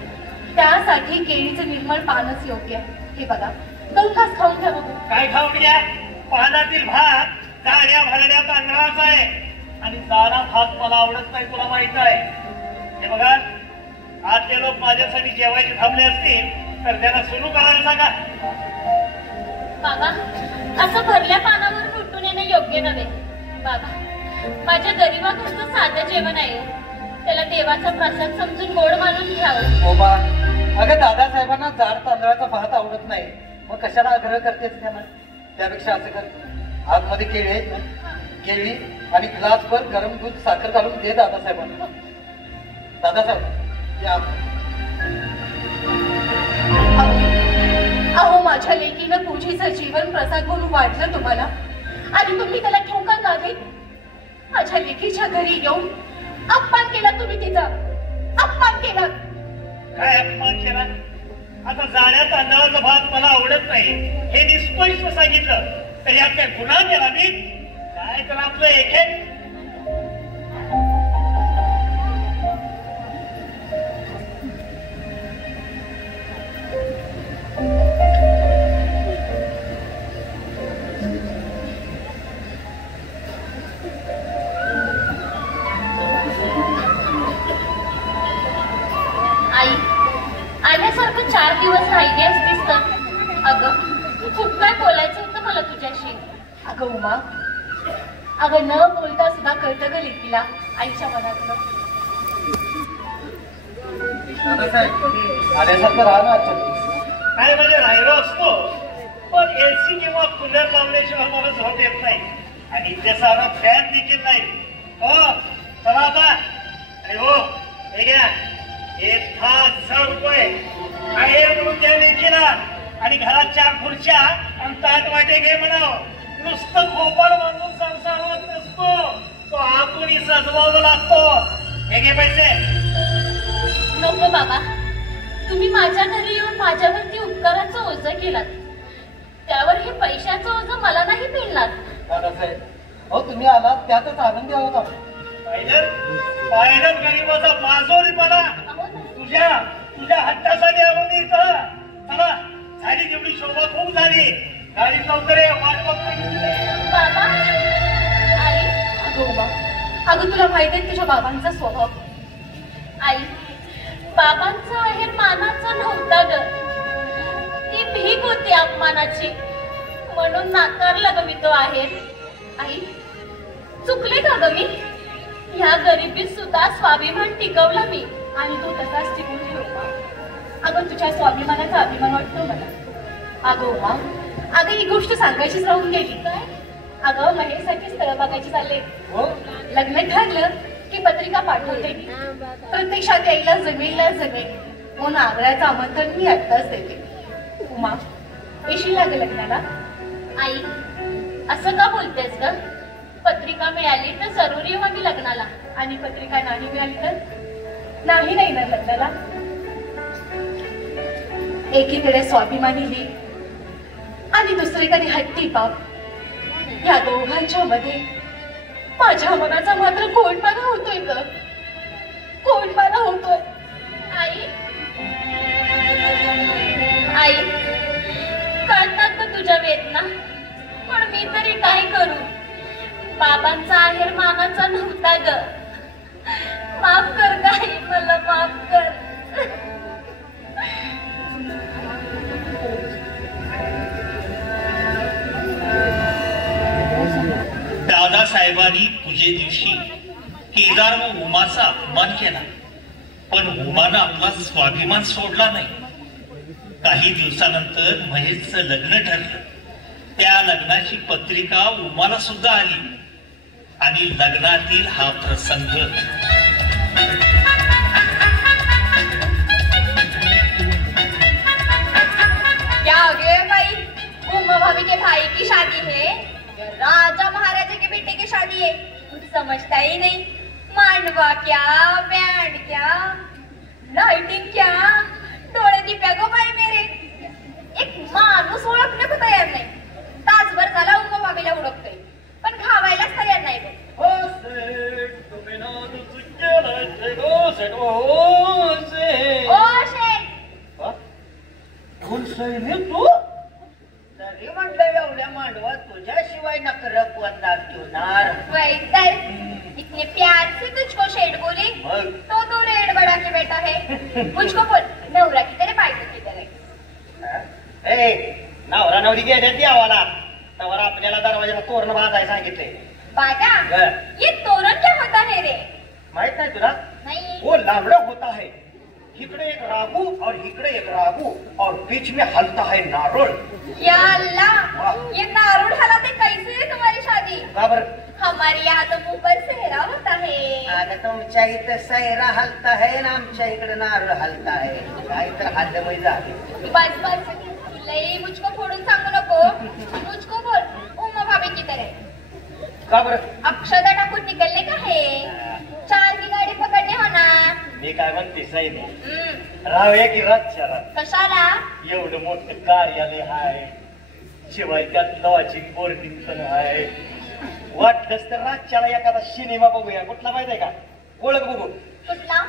त्यासाठी केळीचं निर्मळ पानच योग्य आहे. हे बघा, 2 घास खाऊन घ्या बघू. काय खाऊन घ्या? पानातील भात जाड्या भरड्या तांदळाचा आहे आणि जाडा भात मला आवडत नाही, तुला माहित आहे. हे बघा, आजचे लोक माझ्यासाठी जेवायचे थांबले असतील तर त्यांना सुरू करायला सांगा. बाबा, असं भरल्या पानावरून उठून येणं योग्य नव्हे. बाबा, माझ्या गरीबाकडचं साधं जेवण आहे. त्याला देवाचा प्रसाद समजून गोड मानून घ्यावं. हो बा, अगं दादासाहेबांना जाड तांदळाचा भात आवडत नाही, मग कशाला आग्रह करतेस त्यांना? त्यापेक्षा असं कर, आतमध्ये केळी आहेत ना, केळी आणि ग्लासभर गरम दूध साखर घालून दे दादासाहेबांना. दादासाहेब या. अहो माझ्या लेकीनं पूजेचं जीवन प्रसाद म्हणून वाढलं तुम्हाला आणि तुम्ही त्याला ठोकर लावली. माझ्या लेकीच्या घरी येऊन अपमान केला तुम्ही तिचा. अपमान केला. काय अपमान केला? आता जाड्या तांदळाचा भात मला आवडत नाही हे निस्पष्ट सांगितलं तर यात काय गुन्हा केला मी? काय तर आपलं एक आई, आल्यासारखं 4 दिवस राहिली असतीस तर. अगं, खूप काय बोलायचं होतं मला तुझ्याशी. अगं उमा, अगं न बोलता सुद्धा कळतं ग लेकीला आईच्या मनातलं. दादासाहेब आल्यासारखं राहा ना. काय म्हणजे राहिलो असतो पण एसी किंवा कूलर लावल्याशिवाय मला झोप येत नाही आणि इथे सारा फॅन देखील नाही. हो चला आता. अरे हो, हे घ्या 1,000 रुपये आहे म्हणून द्या लेखीला आणि घरात 4 खुर्च्या आणि ताट वाटे घे म्हणावं. नुसतं खोपड बांधून संसार होत नसतो, तो आतूनही सजवावा लागतो. हे घे पैसे. नको बाबा, तुम्ही माझ्या घरी येऊन माझ्यावरती उपकाराचं ओझं केलात, त्यावर हे पैशाचं ओझं मला नाही पेलणार. दादासाहेब, अहो तुम्ही आलात त्यातच आनंदी आहोत आपण. पाहिलं गरीबाचा माजोरीपणा. तुझ्या हट्टासाठी आलो मी इथं. चला, झाली तेवढी शोभा खूप झाली. गाडी लवकर ये, वाट बघतो. बाबा, आई, अगं उमा, अगं तुला माहिती आहे तुझ्या बाबांचा स्वभाव. आई, बाबांचा आहेर मानाचा नव्हता ग, ती भीक होती अपमानाची, म्हणून नाकारला ग मी तो आहेर. आई, चुकले का ग मी? ह्या गरिबीत सुद्धा स्वाभिमान टिकवला मी आणि तो तसाच टिकून ठेवला. अगं तुझ्या स्वाभिमानाचा अभिमान वाटतो मला. अगं उमा, अगं ही गोष्ट सांगायचीच राहून गेली. काय? अगं महेशसाठी स्थळ बघायची चालले. लग्न ठरलं की पत्रिका पाठवते. प्रत्यक्षात यायला जमेल ना जमेल म्हणून आग्र्याचं आमंत्रण मी आत्ताच देते. उमा, येशील ना ग लग्नाला? आई, असं का बोलतेस ग? पत्रिका मिळाली तर जरूर येऊ आम्ही लग्नाला, आणि पत्रिका नाही मिळाली तर नाही ना लग्नाला. एकीकडे स्वाभिमानी लेक आणि दुसरीकडे हट्टी बाप, या दोघांच्या मध्ये माझ्या मनाचा मात्र कोंडमारा होतोय ग, कोंडमारा होतोय. आई, आई, कळतात ग तुझ्या वेदना, पण मी तरी काय करू? बाबांचा आहेर मानाचा नव्हता ग. माफ कर ग आई, मला माफ कर. दादासाहेबांनी पूजे दिवशी केदार व उमाचा अपमान केला, पण उमानं आपला स्वाभिमान सोडला नाही. काही दिवसानंतर महेशचं लग्न ठरलं. त्या लग्नाची पत्रिका उमाला सुद्धा आली आणि लग्नातील हा प्रसंग. क्या हो गया भाई? उमा भाभी के भाई की शादी है, राजा महाराजा के बेटे की शादी है, कुछ समझता ही नहीं. मांडवा क्या, बैंड क्या, लाइटिंग क्या, डोळे दिप्या गो बाई मेरे. एक माणूस ओळखणे को तयार नाही. तासभर झाला उमा भाभीला ओळखतोय, पण खावायलाच तयार नाही. तू तरी म्हटलं एवढ्या मांडवा तुझ्याशिवाय नकर कोणता ठेवणार. इतने प्यार से तुझको शेड बोली तो रेड बड़ा के बेटा है. मुझको बोल, नवरा की तरह बायको की तरह. नवरा नवरी घेण्यात यावाला नवरा आपल्याला दरवाजाला तोरण बांधायला सांगितले. बाजा, ये तोरण क्या होता है रे? माहित नाही तुला? नहीं. वो लामड़ा होता है. इकडे एक रागू और इकडे एक रागू और बीच में हलता है नारोल. या अल्लाह, ये नारोल हलाते कैसे है तुम्हारी शादी? बराबर. हमारे यहाँ तो मुंह पर सेहरा होता है. आता तुमच्या इथं सैरा हलता है ना आमच्या इकडे नारोल हलता है. काय तर हल्लमय झाले. बस बस, लई मुझको फोडून सांगू नको. मुझको बोल, उमा भाभी की तरह. का बरं? अक्षदा टाकून निकलने का है? 4 की गाडी पकडणे होणार. मी काय म्हणते साईने, राहूया की रातच्याला. कशाला? एवढं मोठं कार्यालय आहे, शिवाय त्यात लवाची बोर्डिंग पण आहे. वाटलंच तर रातच्याला एखादा सिनेमा बघूया. कुठला माहित आहे का? ओळख बघू. कुठला?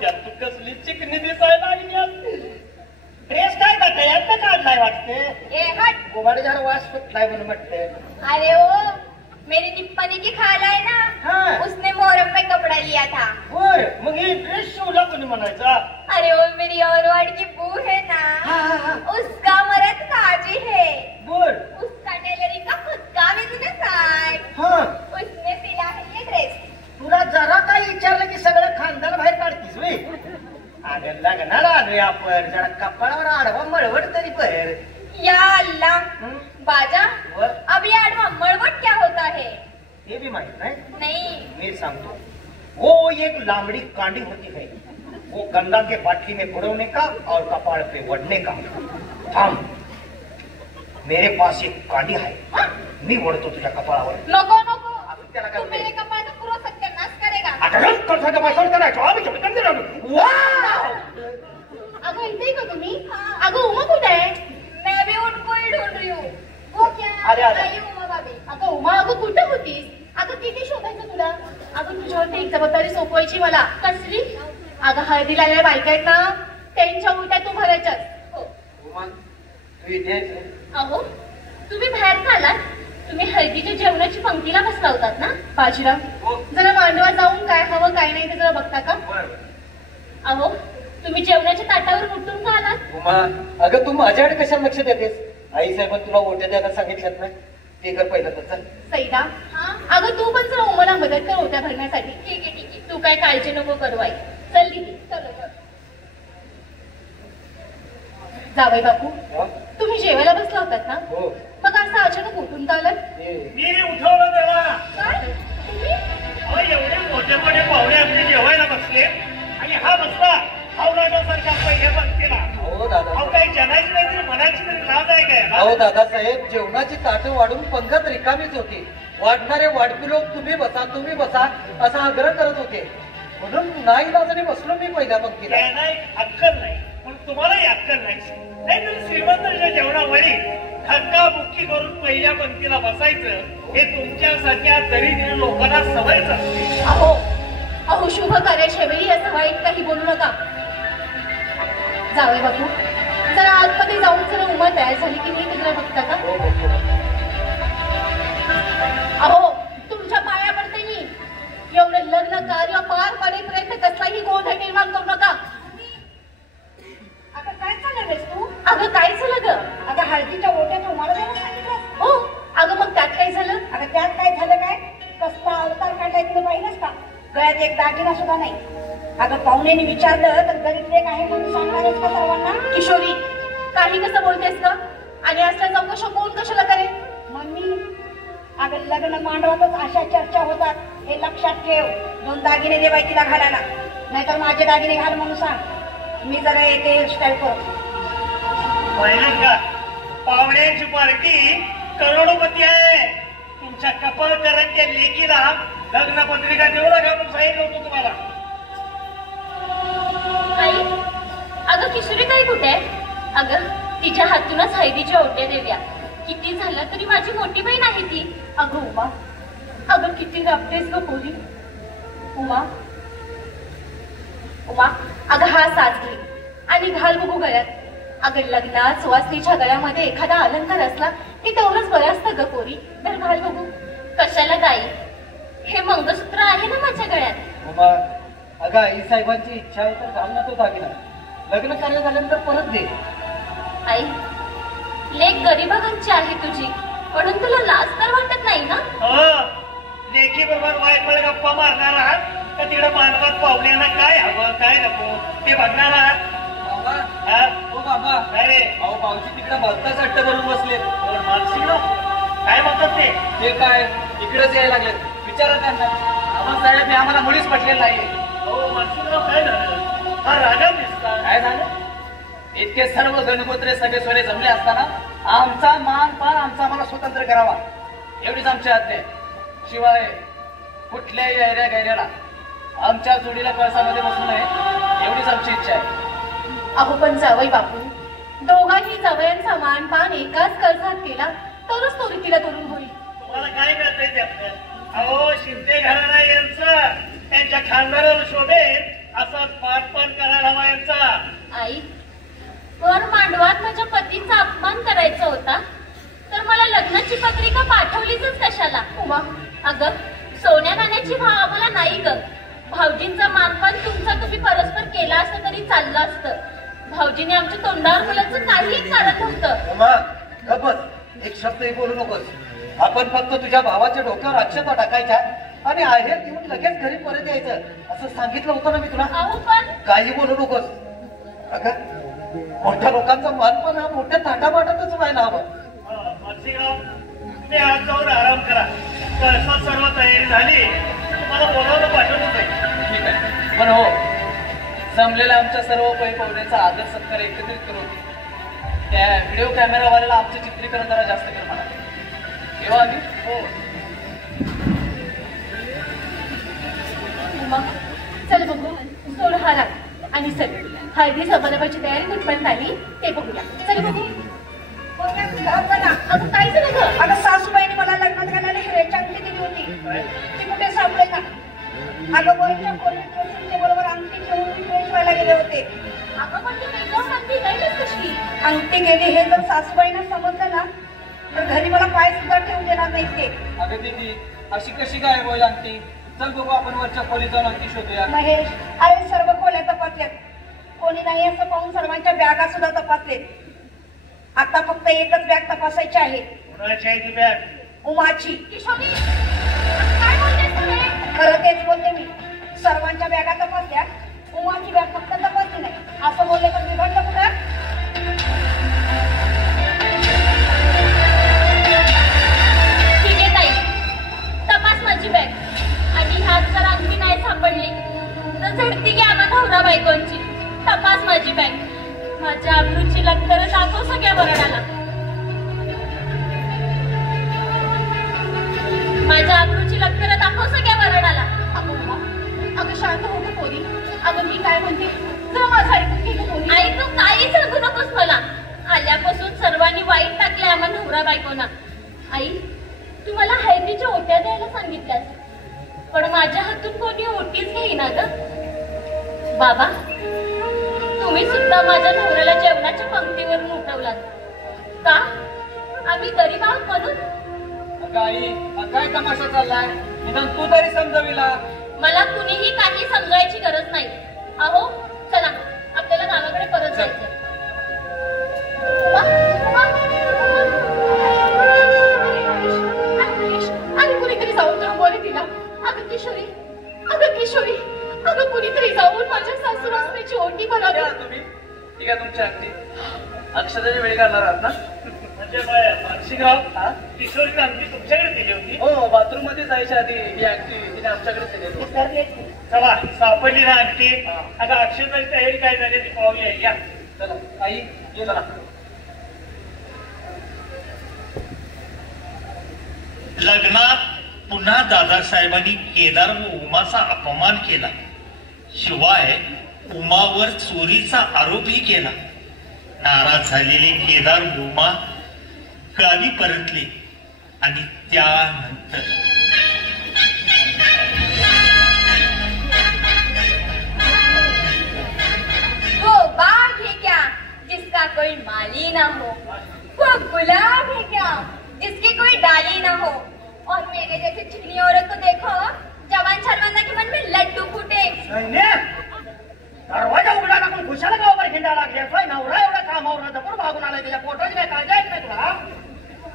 त्यात तू कसली चिकनी दिसायला लागली. ड्रेस काय का काढलाय वाटते. ए हट, गोवाडीजार वास सुटलाय म्हणून म्हटले. अरे ओ, मेरी निप्पनी की खाला है ना, हाँ. उसने मोहरम में कपड़ा लिया था. बर, मग हे ड्रेस शिवला कोणी म्हणायचा? अरे वो मेरी औरवाड़ की बू है ना, हाँ. उसका मर्द काजी है. बर. उसका टेलरिंग का खुद का बिजनेस है. हाँ. उसने सिला है ये ड्रेस. तुला जरा काय विचारलं की सगळं खानदार बाहेर काढतीस वे. अगं लग्नाला आलोय आपण, जरा कपाळावर आडवा मळवट तरी पर. या अल्लाह, बाजा, वर. अब ये आडवा मड़वट क्या होता है? हे भी माहित नाही. नहीं. मी सांगतो. वो एक लांबड़ी कांडी होती है, वो गंगा के बाटली में बुड़वने का और कपाड़ पे वड़ने का. थांब, मेरे पास एक कांडी है, मी वडतो तुझ्या कपाळावर. नको नको. त्याला काय तू मेरे कपाळ का पूरा सत्यानाश करेगा. अगं इथे का तुम्ही? अगं उमा कुठे आहे? मैं भी उनको ही ढूंढ रही हूँ. वो क्या? अरे, अरे. आई उमा भाभी. अगं उमा, अगं कुठं होतीस? अगं किती शोधायचं तुला? अगं तुझ्यावरती एक जबाबदारी सोपवायची मला. कसली? अगं हळदीला आलेल्या बायका आहेत ना, त्यांच्या उलट्या तू भरायच्यास. हो. उमा, तू इथे आहेस रे? अहो तुम्ही बाहेर का आलात? तुम्ही हळदीच्या जेवणाची पंक्तीला बसला होतात ना? बाजीराव, हो. जरा मांडवात जाऊन काय हवं काय नाही ते जरा बघता का? अहो तुम्ही जेवणाच्या ताटावर उठून का आलात? उमा, अगं तू माझ्याकडे कशाला लक्ष देतेस? आई साहेबांनी तुला ओट्या द्यायला सांगितल्यात ना, ते कर पहिलं तर. चल. सैदा, अगं तू पण जरा उमाला मदत कर होत्या भरण्यासाठी. ठीक आहे. तू काय काळजी नको करू आई. चल दीदी, चल. जावई बापू, हा? तुम्ही जेवायला बसला होतात ना? हो. मग असं अचानक उठून का आलात? मी उठवलं त्याला. काय? तुम्ही? अहो, एवढे मोठे मोठे पाहुणे आपले जेवायला बसले आणि हा बसला हावराजासारखा पहिल्या पंक्तीला. हो दादा. अहो, काही जनाची नाही तरी मनाची तरी लाज आहे काय? अहो दादासाहेब, जेवणाची ताटं वाढून पंगत रिकामीच होती. वाढणारे वाढपी लोक तुम्ही बसा असा आग्रह करत होते, म्हणून नाईलाजाने बसलो मी पहिल्या पंक्तीला. त्यांना एक अक्कल नाही, पण तुम्हालाही अक्कल नाही. नाही तर श्रीमंताच्या जेवणावळी धक्काबुक्की करून पहिल्या पंक्तीला बसायचं हे तुमच्यासारख्या दरिद्र लोकांना सवयच असते. अहो शुभ कार्याच्या वेळी असं वाईट काही बोलू नका. जावई बापू, जरा आतमध्ये जाऊन जरा उमा तयार झाली की नाही ते जरा बघता का? हो, हो. अहो तुमच्या पाया पडते मी. एवढं लग्न कार्य पार पडेपर्यंत कसलाही गोंधळ निर्माण करू नका. आता काय चाललं रेस तू? अगं काय झालं ग? आता हळदीच्या ओट्यात उमाला जायला सांगितलं. हो. अगं मग त्यात काय झालं? आता त्यात काय झालं काय? कसला अवतार काढलाय तुला पाहिलंच का? गळ्यात एक दागिना सुद्धा नाही. अगं पाहुण्याने विचारलं तर गरीब लेक आहे म्हणून सांगणारच का सर्वांना? किशोरी, काही कसं बोलतेस का? आणि असल्या चौकशा कोण कशाला करेल? मम्मी, अगं लग्न मांडवातच अशा चर्चा होतात हे लक्षात ठेव. 2 दागिने दे बाई तिला घालायला, नाहीतर माझे दागिने घाल म्हणून सांग. मी जरा येते हेअरस्टाईल करतो. पाहिलं का? पाहुण्यांची पार्टी करोडोपती आहे. तुमच्या कपाळकरांच्या लेकीला लग्न पत्रिका देऊ नका म्हणून सांगितलं होतं तुम्हाला. आई, अगं किशोरी ताई कुठे आहे? अगं तिच्या हातूनच हळदीच्या ओट्या देऊया. किती झालं तरी माझी मोठी बहीण आहे ती. अगं उमा, अगं किती रबतेस ग पोरी. उमा, अगं हा साज घे आणि घाल बघू गळ्यात. अगं लग्नात सुवासनीच्या गळ्यामध्ये एखादा अलंकार असला की तेवढंच बरं असतं ग पोरी. तर घाल बघू. कशाला गाई? हे मंगळसूत्र आहे ना माझ्या गळ्यात. उमा, अगं आई साहेबांची इच्छा आहे तर घाल ना तो दागिना. लग्न कार्य झाल्यानंतर परत दे. आई, लेक गरिबांची आहे तुझी, म्हणून तुला लाज तर वाटत नाही ना? लेखी बरोबर वायफळ गप्पा मारणार आहात का तिकडे मानवात पाहुण्यांना काय हवं काय नको ते बघणार आहात? बाबा, हा? हो बाबा, काय रे? अहो भाऊजी तिकडे भलताच अट्ट धरून बसले. मानसिक काय म्हणतात ते काय इकडेच यायला लागले. विचारा त्यांना. आबासाहेब हे आम्हाला मुळीच पटलेलं नाही. हो मानसिकराव, काय झालं? हा राजा दिसता. काय झालं? इतके सर्व गणगोत्रे सगळे जमले असताना आमचा मान पान आमचा आम्हाला स्वतंत्र करावा एवढीच आमची आज्ञा आहे. शिवाय कुठल्याही ऐऱ्या गैऱ्याला आमच्या जोडीला कळसामध्ये बसू नये एवढीच आमची इच्छा आहे. अहो पण जावई बापू, दोघांनी जावयांचा मानपान एकाच कळसात केला तरच तो रीतीला तरुण होईल. तुम्हाला काय कळतंय त्यातलं? अहो शिंदे घराणा यांचं त्यांच्या खानदाराला शोभेत असाच पाठपाठ करायला हवा यांचा. आई, वर मांडवात माझ्या पतीचा अपमान करायचा होता तर मला लग्नाची पत्रिका पाठवलीच कशाला? उमा, अगं सोन्या नाण्याची भाव आम्हाला नाही ग. भाऊजींचा मानपान तुमचा तुम्ही परस्पर केला असतं तरी चाललं असतं. भाऊजीने आमच्या तोंडावर मुलाचं काहीही कारण नव्हतं. उमा, गप्पच. एक शब्दही बोलू नकोस. आपण फक्त तुझ्या भावाच्या डोक्यावर अक्षता टाकायच्या आणि आहेर देऊन लगेच घरी परत यायचं असं सांगितलं होतं ना मी तुला. अहो पण काही बोलू नकोस. अगं मोठ्या लोकांचा मानपान हा मोठ्या थाटामाटातच व्हायला हवा. मानसिकराव, तुम्ही आज जाऊन आराम करा. कळसात सर्व तयारी झाली तुम्हाला बोलावलं पाठवलं नाही. ठीक आहे. पण हो, जमलेल्या आमच्या सर्व पाहुण्यांचा आदर सत्कार एकत्रित करून त्या व्हिडिओ कॅमेरावाल्याला आमचं चित्रीकरण जरा जास्त कर म्हणा. तेव्हा आम्ही हो मग चल बघू सोड हा राग आणि चल हळदी समारंभाची तयारी कुठपर्यंत आली ते बघूया. चल बघू. अगं काय झालं गं? अगं सासूबाईने मला लग्नात घालायला हिऱ्याची अंगठी दिली होती, ती कुठे सापडेल ना. अगं वरच्या खोलीत बरोबर अंगठी घेऊन फ्रेश व्हायला गेले होते. अगं पण अंगठी नाही कशी अंगठी गेली हे जर सासूबाईंना समजलं ना तर घरी मला पाय सुद्धा ठेवून देणार नाही ते. अगं दीदी अशी कशी काय होईल अंगठी? चल बघू आपण वरच्या खोलीत जाऊन अंगठी शोधूया. महेश अरे सर्व खोल्या तपासल्यात, कोणी नाही असं पाहून सर्वांच्या बॅगा सुद्धा तपासलेत. आता फक्त एकच बॅग तपासायची आहे. कुणाची आहे ती बॅग? उमाची. किशोरी काय बोलतेस तू हे? खरं तेच बोलते मी. सर्वांच्या बॅगा तपासल्या, उमाची बॅग फक्त तपासली नाही. असं बोलले तर बिघडलं कुठं? ठीक आहे ताई, तपास माझी बॅग आणि ह्यात जर अंगठी नाही सापडली तर झडती घ्या आम्हा नवरा बायकोंची. तपास माझी बॅग. माझ्या अब्रूची लक्तर दाखव सगळ्या वरडाला. माझ्या अब्रूची लक्तर दाखव सगळ्या वरडाला. अगं शांत होतं पोरी. अगं मी काय म्हणते जरा माझं ऐकून घे पोरी. आई तू काही सांगू नकोस मला. आल्यापासून सर्वांनी वाईट टाकले आम्हा नवरा बायकोना. आई तू मला हळदीच्या ओट्या द्यायला सांगितल्यास पण माझ्या हातून कोणी ओटीच घेईना ग. बाबा तुम्ही सुद्धा माझ्या नवऱ्याला जेवणाच्या पंक्तीवरून उठवलात का? आम्ही गरीब आहोत म्हणून? आई काय तमाशा चाललाय? निदान तू तरी समजविला. मला कुणीही काही समजायची गरज नाही. अहो चला आपल्याला गावाकडे परत जायचं. आणि कुणीतरी जाऊन थांबवले तिला. अगं किशोरी, अगं किशोरी, अगं कुणीतरी जाऊन माझ्या सासू असण्याची ओटी भरावी. तुम्ही ठीक आहे तुमच्या अगदी अक्षताची वेळ करणार आहात ना? म्हणजे मानसिकराव किशोरीने अंगठी तुमच्याकडे दिली होती? हो बाथरूम मध्ये जायच्या आधी ही अंगठी तिने आमच्याकडे दिली होती. चला सापडली ना अंगठी. आता अक्षताची तयारी काय झाली ती पाहूया. या चला आई ये चला. लग्नात पुन्हा दादासाहेबांनी केदार व उमाचा अपमान केला. शिवाय उमावर चोरीचा आरोपही केला. नाराज झालेले केदार व उमा गावी परतले आणि त्यानंतर वो बाग है क्या जिसका कोई माली ना हो, वो गुलाब है क्या जिसकी कोई डाली ना हो, और मेरे जैसे चिकनी औरत को देखो जवान शर्मांदा के मन में लड्डू फूटे. दरवाजा उघडा टाकून खुशाला गावावर हिंडा लागल्या. नवरा एवढा कामावर जपून भागून आलाय. त्याच्या पोटाची काय काळजी आहे नाही तुला?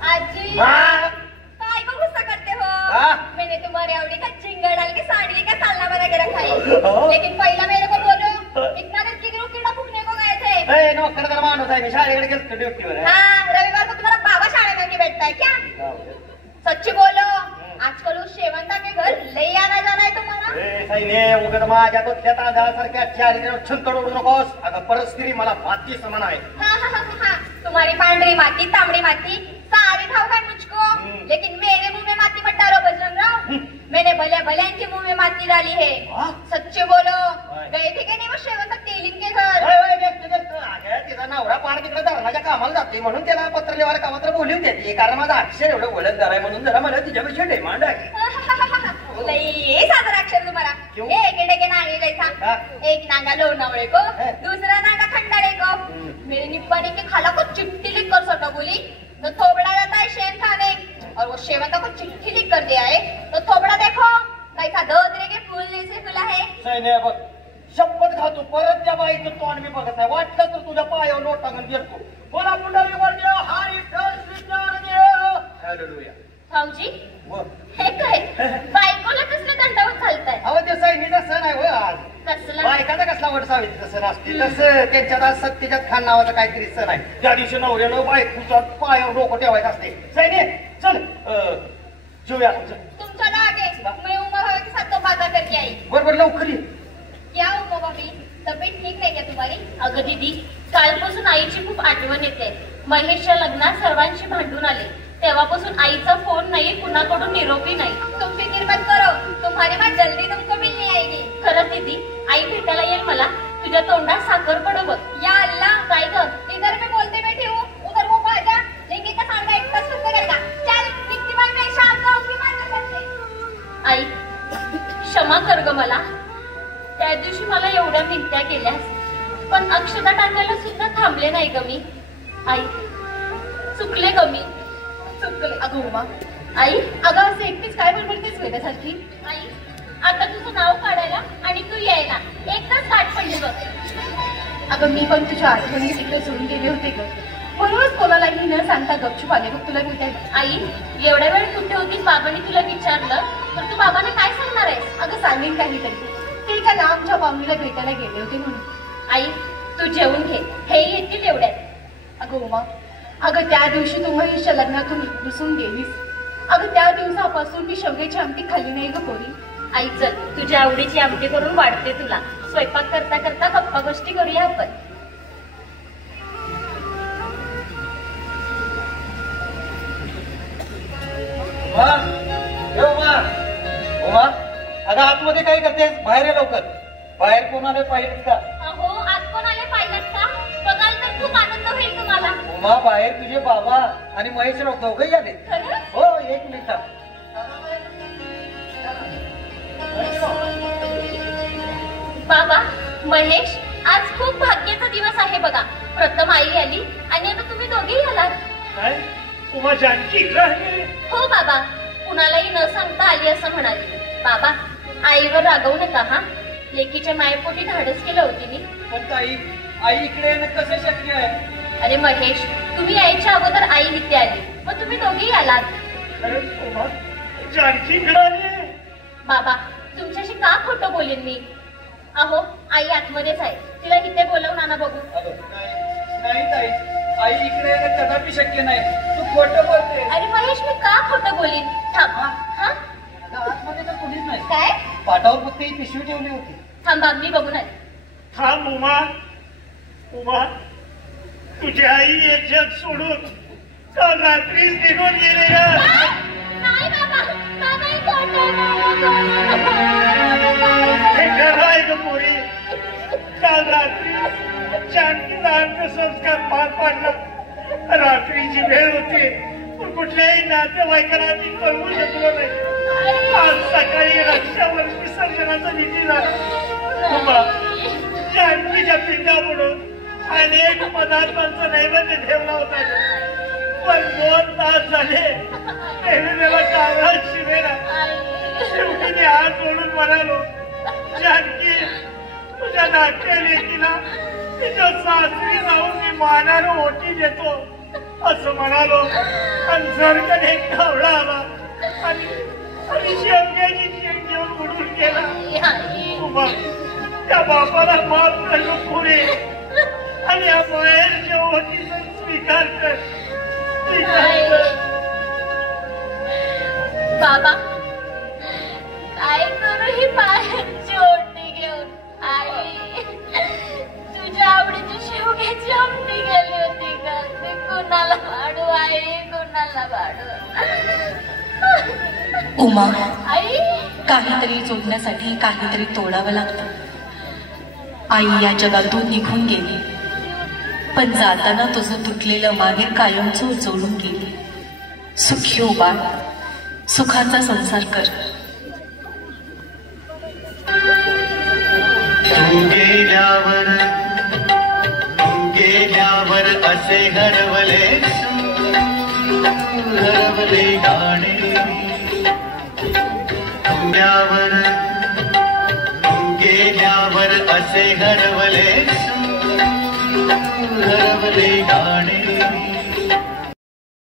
आजी काय को गुस्सा करते हो? मैंने तुम्हारे अवड़ी का चिंगड़ डाल के साड़ी का सालना बना के रखा है, लेकिन पहला मेरे को बोलो इतना देर की कीड़ा फूकने को गए थे. नोकर माणूस आहे मी शाळेकडे गेलो ड्युटीवर. हाँ रविवार को तुम्हारा बाबा शाळे में के बैठता है क्या? सच्ची बोलो आजकल उस शेवंता के घर ले आना जाना है तुम्हारा. उगत माझ्या तोतल्या तांदळासारख्या चारीकडे छंकड उडू नकोस. अगं परिस्थिती मला माती समान आहे. तुम्हारी पांढरी माती तांबड़ी माती सारी खाओ है मुझको, लेकिन मेरे मुंह में माती मत डालो बजरंगराव. मैंने भले भले इनके मुंह में माती डाली है. सच्चे बोलो गए थे कि नहीं वो शेवंता तेलिन के घर? तिचा नवरा पार तिकडे धरणाच्या कामाला जाते म्हणून त्याला पत्र लिहायला कामात्र बोलून देते. कारण माझा अक्षर एवढं बोलतदार आहे म्हणून जरा मला तिच्यापेक्षा डिमांड आहे. साधा अक्षर तुम्हारा एक डेके नांगे जैसा. एक नांगा लोनावळे को, दूसरा नांगा खंडारे को. मेरे निब्बानी के खाला को चिट्ठी लिख कर सटा बोली तो थोबड़ा जाता है शेन खाने, और वो शेवंता को चिट्ठी लिख कर दिया है तो थोबड़ा देखो कैसा धोतरे के फूल जैसे फुला है. सैन्य बघ शपथ खातो परत त्या बाईचं तोंड मी बघत आहे. वाटलं तर तुझ्या पायावर लोट टाकून देतो. बोला पुंडली वर्ग हाय हालेलुया. भाऊजी हे काय बायकोला कसलं दंडावत चालताय? अहो ते सैनीचा सण आहे होय आज. कसला? बायकाचा कसला वट सावित्रीचा सण असते तसं त्यांच्यात आज सत्यजात खान नावाचा काहीतरी सण आहे. त्या दिवशी नवऱ्यानं बायकोच्या पायावर डोकं ठेवायचं असते. सैन्य चल जेऊया. तुमच्या आगे मैं उमा भाभी के साथ तो बात करके आई. बरोबर लवकर ये. क्या उमा भाभी तब्येत ठीक नाही का तुम्हारी? अगं दीदी कालपासून आईची खूप आठवण येते. महेशच्या लग्नात सर्वांशी भांडून आले तेव्हापासून आईचा फोन नाही, कुणाकडून निरोपी नाही. तुम फिक्र मत करो, तुम्हारी बात जल्दी तुमको मिलने आएगी. खरंच दीदी, आई भेटायला येईल मला. तुझ्या तोंडात साखर पड बघ. या अल्लाह, काय ग? इधर मैं बोलते बैठी हूँ, उधर वो बाजा लेंगे का सांगा एकटा सुंदर करेगा. चल कितनी बार मैं शाम जाऊंगी माझ्या करते. आई, क्षमा कर ग मला. त्या दिवशी मला एवढ्या मिनत्या केल्यास, पण अक्षता टाकायला सुद्धा थांबले नाही ग मी. आई, चुकले ग मी, चुकले. अगं उमा, आई, अगं असं एकटीच काय बडबडतेस वेड्यासारखी? आई, आता तुझं नाव काढायला आणि तू यायला एकदाच गाठ पडली बघ. अगं मी पण तुझ्या आठवणी तिकडे सोडून गेले होते ग, म्हणूनच कोणालाही न सांगता गपचूप आले बघ तुला भेटायला. आई, एवढ्या वेळ कुठे होतीस? बाबांनी तुला विचारलं तर तू बाबांना काय सांगणार आहेस? अगं सांगेन काहीतरी. ते का ना आमच्या पाहुणीला भेटायला गेले होते म्हणून. आई, तू जेवून घे, हे येतील एवढ्यात. अगं उमा, अगं त्या दिवशी तू महेशच्या लग्नातून रुसून गेलीस. अगं त्या दिवसापासून मी शेवग्याची आमटी खाल्ली नाही ग पोरी. आई, चल तुझ्या आवडीची आमटी करून वाढते तुला. स्वयंपाक करता करता गप्पा गोष्टी करूया आपण. उमा, अगं आतमध्ये काय करतेस? बाहेर ये लवकर. बाहेर कोणाला पाहिजेत का? अहो, आत कोण आले पाहिजेत का? बघाल तर खूप आनंद होईल तुम्हाला. उमा, बाहेर तुझे बाबा आणि महेशराव दोघंही आले. खरंच? हो, एक मिनिट. बाबा, महेश, आज खूप भाग्याचा दिवस आहे बघा. प्रथम आई आली आणि आता तुम्ही दोघेही आलात. काय उमा जानकी इकडे आहे? हो बाबा, कुणालाही न सांगता आली असं म्हणाली. बाबा, आईवर रागवू नका हा. लेकीच्या मायेपोटी धाडस केलं होती मी. पण ताई, आई इकडे येणं कसं शक्य आहे? अरे महेश, तुम्ही यायच्या अगोदर आई इथे आली, मग तुम्ही दोघेही आलात. अरे उमा, जानकी इकडे आली? बाबा, तुमच्याशी का खोटं बोलेन मी? अहो, आई आतमध्येच आहे, तिला इथे बोलवून आणा बघू. नाही ताई, आई इकडे येणं कदापि शक्य नाही. तू खोटं बोलते. अरे महेश, मी का खोटं बोलीन? थांबा. हा, आतमध्ये तर कोणीच नाही. काय? पाटावर फक्त ही पिशवी ठेवली होती. थांबा, मी बघून आले. थांब उमा. उमा, तुझी आई एक जग सोडून काल रात्रीच निघून गेली का? नाही बाबा, बाबा हे खोटं हे खरं आहे ग पोरी. काल रात्री जानकीचा अंत्यसंस्कार पार पडला. रात्रीची वेळ होती, पण कुठल्याही नातेवाईकांना ती कळवू शकलो नाही. आज सकाळी रक्षावर विसर्जनाचा विधी झाला. उमा, जानकीच्या पिंडाकडून अनेक पदार्थांचा नैवेद्य ठेवला होता, पण 2 तास झाले नैवेद्याला कावळा शिवेना. शेवटी मी हात जोडून म्हणालो, जानकी, तुझ्या नाट्य लेकीला तिच्या सासरी जाऊन मी मानानं ओटी देतो असं म्हणालो. आणि जर कधी कावळा आला आणि शेवग्याची शेंग घेऊन उडून गेला. उमा, त्या बापाला माफ करू पुढे आणि या बाहेरच्या ओटीचा स्वीकार कर. बाबा, काय करू ही बाहेरची ओटी घेऊन? आई, तुझ्या आवडीची शेवग्याची आमटी गेली होती का? ते कोणाला वाढू आई, कोणाला वाढू? उमा, आई, काहीतरी जोडण्यासाठी काहीतरी तोडावं लागतं. आई या जगातून निघून गेली, पण जाताना तुझं तुटलेलं माहेर कायमचं जोडून गेली. सुखी हो बाळ, सुखाचा संसार कर. तू गेल्यावर असे हरवले गाणे. तू गेल्यावर असे हरवले गाणे.